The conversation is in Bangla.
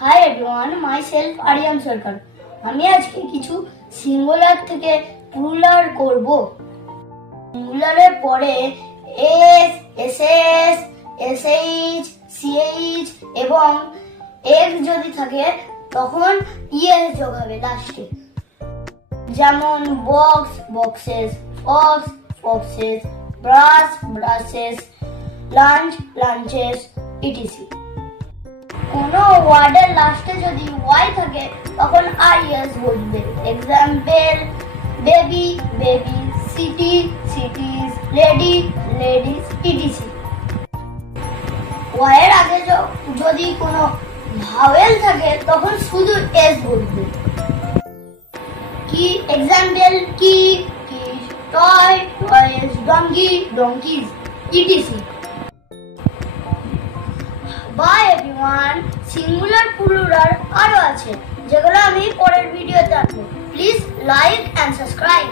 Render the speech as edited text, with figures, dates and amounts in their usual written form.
Hi everyone, myself Aryan Sarkar. আমি আজকে কিছু সিঙ্গুলার থেকে প্লুরাল করব। সিঙ্গুলারের পরে এস, এসএস, এসএইচ, সিএইচ এবং এক্স যদি থাকে তখন ইএস যোগ হবে লাস্টে। যেমন box, boxes, fox, foxes, brush, brushes, lunch, lunches, etc. কোনো ওয়ার্ডের লাস্টে যদি ওয়াই থাকে তখন আইএস বসবে। Example baby, baby, city, cities, lady, ladies, etc. Y এর আগে যদি কোনো ভাওয়েল থাকে তখন শুধু এস বসবে। কি example key, keys, toy, toys, donkey, donkeys, etc. Bye everyone. Singular plural আরো আছে যেগুলো আমি পরের ভিডিওতে আনবো। Please like and subscribe.